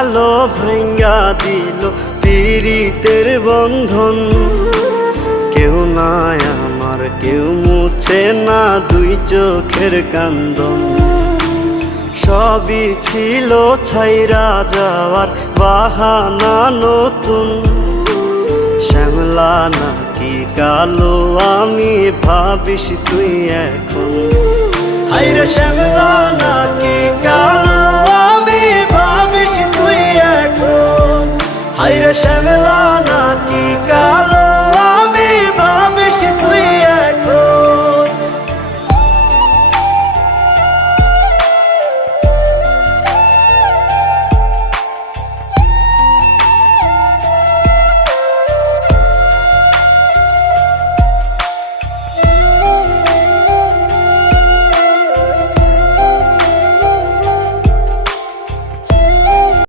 গেল ভাঙ্গা দিল পীড়িতের বন্ধন। কেউ নাই আমার, কেউ মুছে না দুই চোখের কান্দন। সবই ছিল ছাইরা যাওয়ার বাহানা নতুন। শ্যামলা নাকি কালো আমি ভাবিস তুই এখন। হায়রে শ্যামলা নাকি কালো